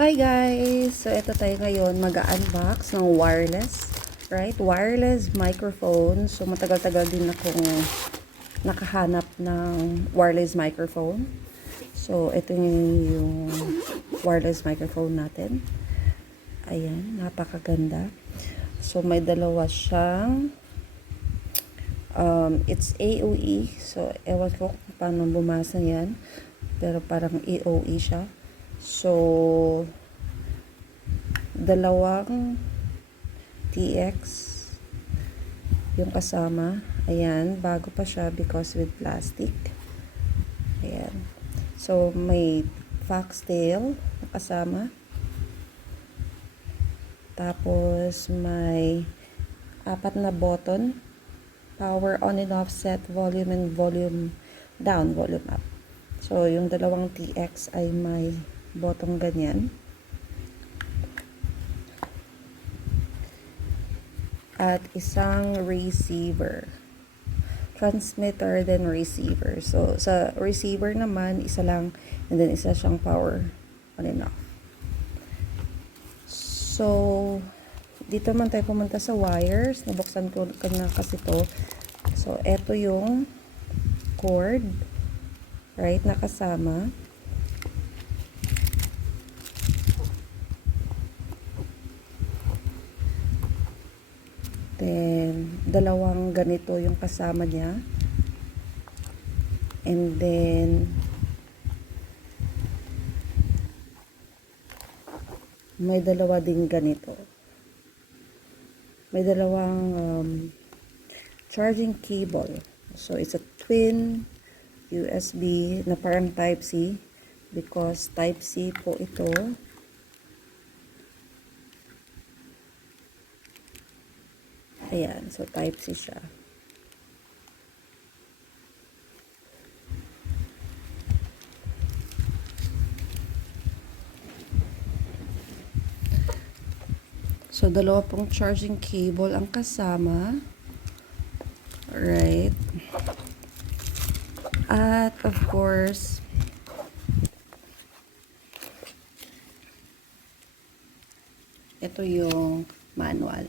Hi guys! So ito tayo ngayon mag-unbox ng wireless, right? Wireless microphone. So matagal-tagal din akong nakahanap ng wireless microphone. So ito yung wireless microphone natin. Ayan, napakaganda. So may dalawa siyang it's AOE. So ewan ko kung paano bumasa yan. Pero parang AOE siya. So, dalawang TX yung kasama. Ayan, bago pa siya because with plastic. Ayan. So, may foxtail na kasama. Tapos, may 4 na button. Power on and off, set, volume and volume down, volume up. So, yung dalawang TX ay may botong ganyan. At isang receiver. Transmitter then receiver. So, sa receiver naman, isa lang and then isa siyang power on and off. So, dito man tayo pumunta sa wires. Nabuksan ko na kasi to. So, eto yung cord. Right, nakasama. Then, dalawang ganito yung kasama niya. And then, may dalawa ding ganito. May dalawang charging cable. So, it's a twin USB na parang Type-C. Because Type-C po ito. Ayan, so Type-C siya. So, dalawa pong charging cable ang kasama. Right. At, of course, ito yung manual.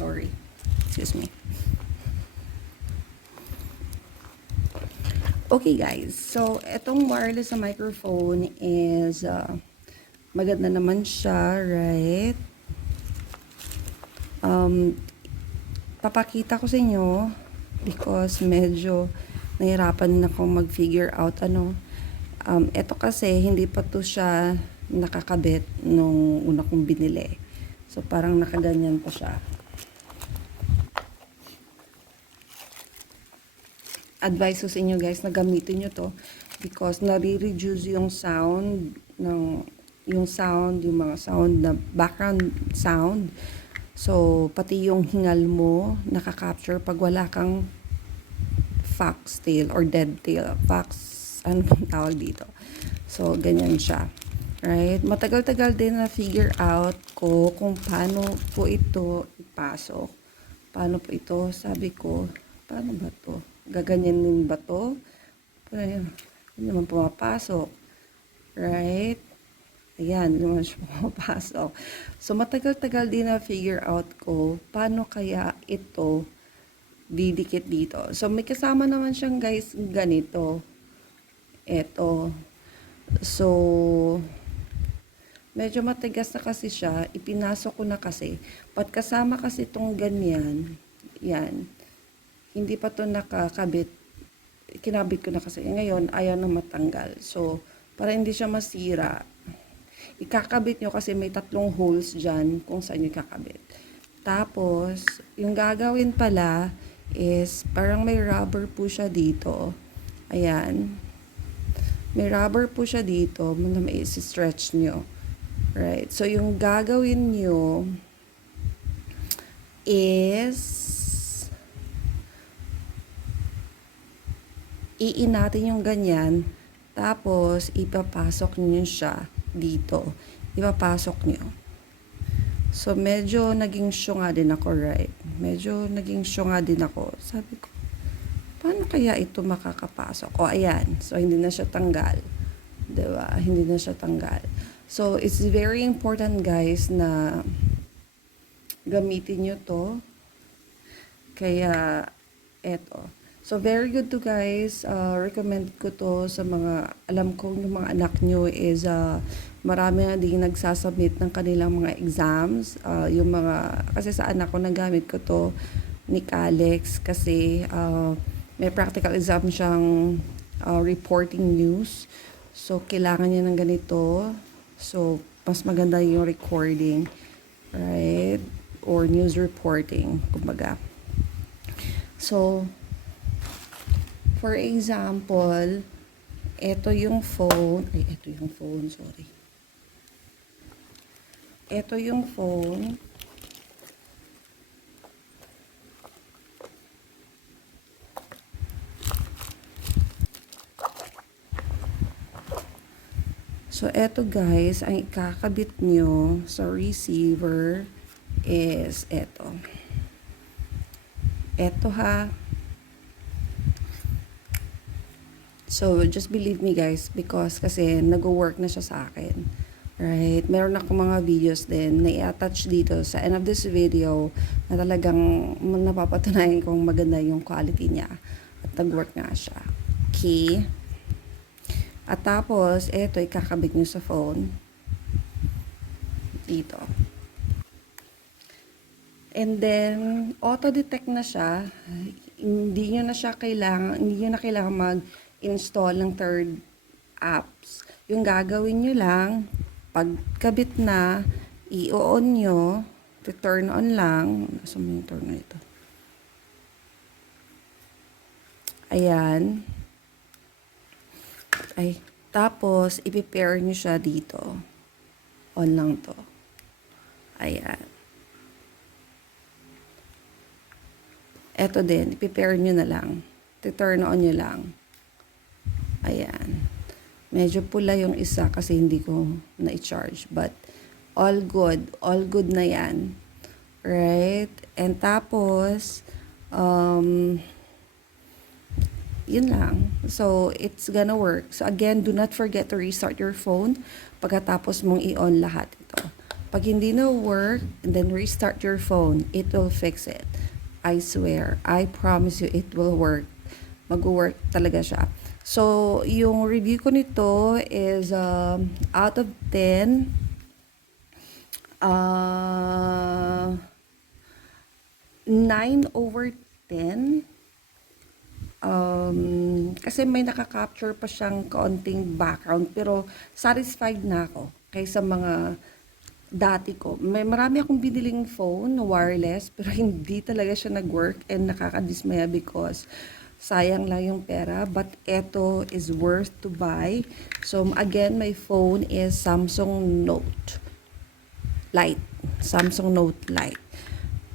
Sorry. Excuse me. Okay guys, so etong wireless na microphone is maganda naman siya, right? Papakita ko sa inyo because medyo nahirapan din akong mag-figure out ito kasi hindi pa to siya nakakabit nung una kong binili. So parang nakaganyan pa siya. Advice ko sa inyo guys na gamitin nyo to because nare-reduce yung sound ng yung mga sound na background sound. So pati yung hingal mo nakaka-capture pag wala kang foxtail or dead tail. Ano bang tawag dito? So ganyan siya. Right? Matagal-tagal din na figure out ko kung paano po ito ipasok. Paano po ito? Sabi ko, paano ba to? Gaganyanin ba to? Hindi naman pumapasok. Right? Ayan, hindi naman siya pumapasok. So, matagal-tagal din na figure out ko paano kaya ito didikit dito. So, may kasama naman siyang guys ganito. Ito. So, medyo matigas na kasi siya. Ipinasok ko na kasi. Pat kasama kasi itong ganyan. Yan. Hindi pa to nakakabit. Kinabit ko na kasi. Ngayon, ayaw na matanggal. So, para hindi siya masira, ikakabit nyo kasi may 3 holes dyan kung saan nyo ikakabit. Tapos, yung gagawin pala is, parang may rubber po siya dito. Ayan. May rubber po siya dito na may isi-stretch nyo. Right. So, yung gagawin nyo is iinatin yung ganyan, tapos ipapasok niyo siya dito. Ipapasok niyo. So, medyo naging syunga din ako, right? Medyo naging syunga din ako. Sabi ko, paano kaya ito makakapasok? O, ayan. So, hindi na siya tanggal. Diba? Hindi na siya tanggal. So, it's very important, guys, na gamitin nyo to. Kaya, eto. So, very good to, guys. Recommend ko to sa mga, alam ko yung mga anak nyo is, marami na din nagsasubmit ng kanilang mga exams. Yung mga, kasi sa anak ko, nagamit ko to ni Alex kasi may practical exam siyang reporting news. So, kailangan niya ng ganito. So, mas maganda yung recording, right? Or news reporting, kumbaga. So, for example, ito yung phone. Ay, ito yung phone, sorry. Ito yung phone. So, eto guys, ang ikakabit nyo sa receiver is eto. Eto ha. So, just believe me guys, because kasi nag-work na siya sa akin. Right? Meron ako mga videos din na i-attach dito sa end of this video na talagang napapatunayan kong maganda yung quality niya. At nag-work nga siya. Okay. At tapos, eto, ikakabit nyo sa phone. Dito. And then, auto-detect na siya. Hindi nyo na kailangan mag-install ng third apps. Yung gagawin nyo lang, pagkabit na, i-on nyo, turn on lang. Nasa mo yung turn on ito? Ayan. Ay, tapos, i-pair nyo siya dito. On lang to. Ayan. Eto din, i-pair nyo na lang. Turn on nyo lang. Ayan. Medyo pula yung isa kasi hindi ko na-charge. But, all good. All good na yan. Right? And tapos, yun lang. So, it's gonna work. So, again, do not forget to restart your phone pagkatapos mong i-on lahat ito. Pag hindi na work, and then restart your phone, it will fix it. I swear. I promise you, it will work. Mag-work talaga siya. So, yung review ko nito is out of 10, 9/10. Kasi may nakaka-capture pa siyang kaunting background pero satisfied na ako kaysa mga dati ko. May marami akong biniling phone na wireless pero hindi talaga siya nag-work and nakakadismaya because sayang lang yung pera, but eto is worth to buy. So again, my phone is Samsung Note Lite. Samsung Note Lite.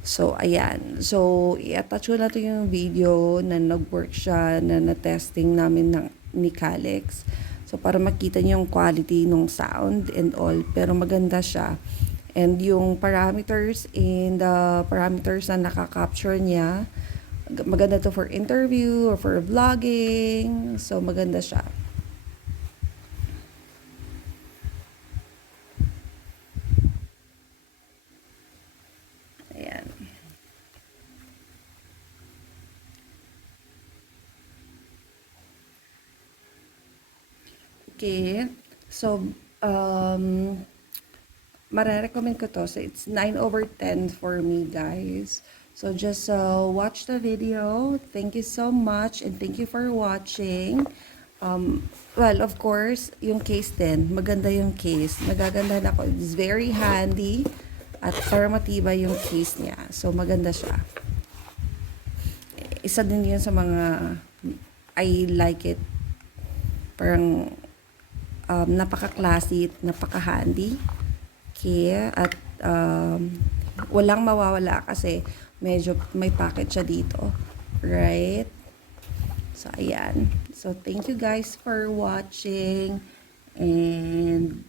So, ayan. So, i-attach ko natin yung video na nag-work siya, na na-testing namin ni Alex. So, para makita niyo yung quality ng sound and all. Pero maganda siya. And yung parameters na nakaka-capture niya, maganda to for interview or for vlogging. So, maganda siya. Ayan. Okay. So, mare-recommend ko to. So, it's 9/10 for me, guys. So, just watch the video. Thank you so much and thank you for watching. Well, of course, yung case din. Maganda yung case. Nagaganda na ako. It's very handy at para matibay yung case niya. So, maganda siya. Isa din yun sa mga I like it. Parang napaka-classy, napaka-handy. Okay, at walang mawawala kasi medyo may packet siya dito. Right? So, ayan. So, thank you guys for watching. And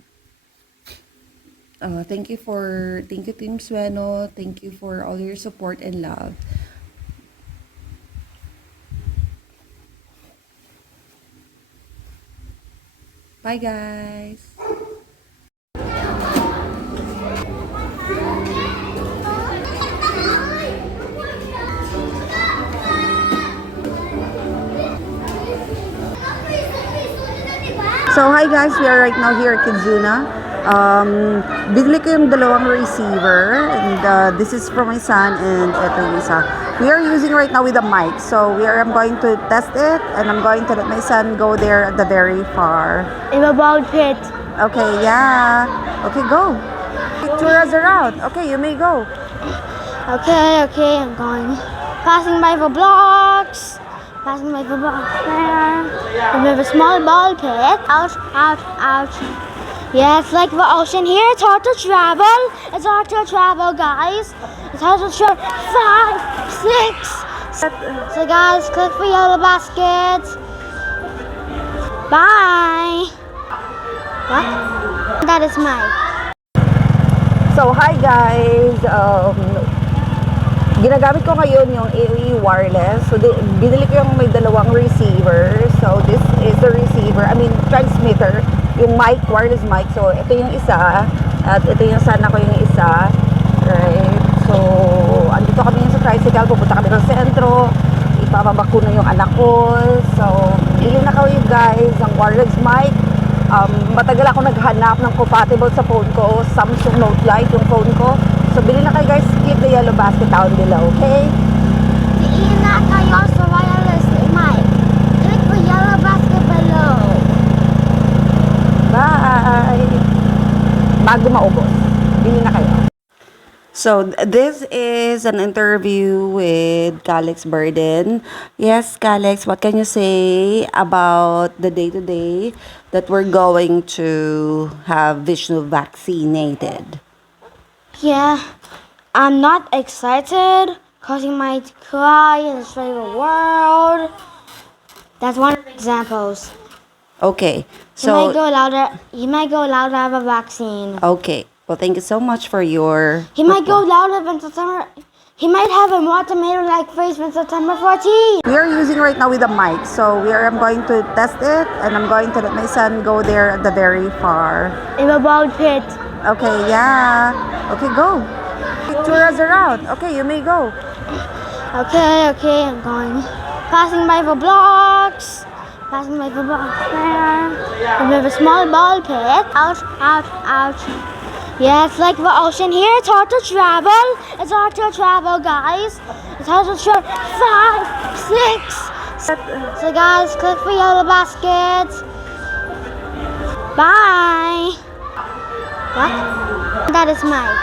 thank you Team Sueno. Thank you for all your support and love. Bye guys! So, hi guys! We are right now here at Kizuna. Bigli ko yung dalawang receiver, and this is for my son, and ito yung isa. We are using right now with a mic, so I'm going to test it, and I'm going to let my son go there at the very far. In a ball pit. Okay, yeah. Okay, go. Tour us around. Okay, you may go. Okay, I'm going. Passing by the blocks. Passing by the blocks there. And we have a small ball pit. Ouch, ouch, ouch. Yeah, it's like the ocean here. It's hard to travel. It's hard to travel, guys. It's hard to travel. 5, 6. So, guys, click the yellow basket. Bye. What? That is Mike. So, hi guys! Ginagamit ko ngayon yung AOE wireless. So, binili ko yung may dalawang receiver. So, this is the receiver, transmitter. Yung mic, wireless mic. So, ito yung isa. At ito yung sana ko yung isa. Right? So, andito kami sa tricycle. Pupunta kami ng sentro. Ipapabakuna yung anak ko. So, bili na kayo guys ng wireless mic. Matagal ako naghanap ng compatible sa phone ko. Samsung Note Lite yung phone ko. So, bili na kayo guys. Click the yellow basket down below, okay? Diin na kayo sa wireless mic. Click the yellow basket below. Bye! Bago maubos. Bili na kayo. So, this is an interview with Calix Burden. Yes, Calix, what can you say about the day-to-day that we're going to have Vishnu vaccinated? Yeah, I'm not excited because he might cry and destroy the world. That's one of the examples. Okay, He might so, go louder. He might go louder have a vaccine. okay. Well, thank you so much for your... He might go louder than September. He might have a more tomato-like face than September 14. We are using right now with a mic, so I'm going to test it, and I'm going to let my son go there at the very far. In a ball pit. Okay, yeah. Okay, go. Tour us around. Okay, you may go. Okay, I'm going. Passing by the blocks. Passing by the blocks there. And we have a small ball pit. Ouch, ouch, ouch. Yeah, it's like the ocean here. It's hard to travel. It's hard to travel, guys. It's hard to travel. 5, 6. So, guys, click the yellow basket. Bye. What? That is Mike.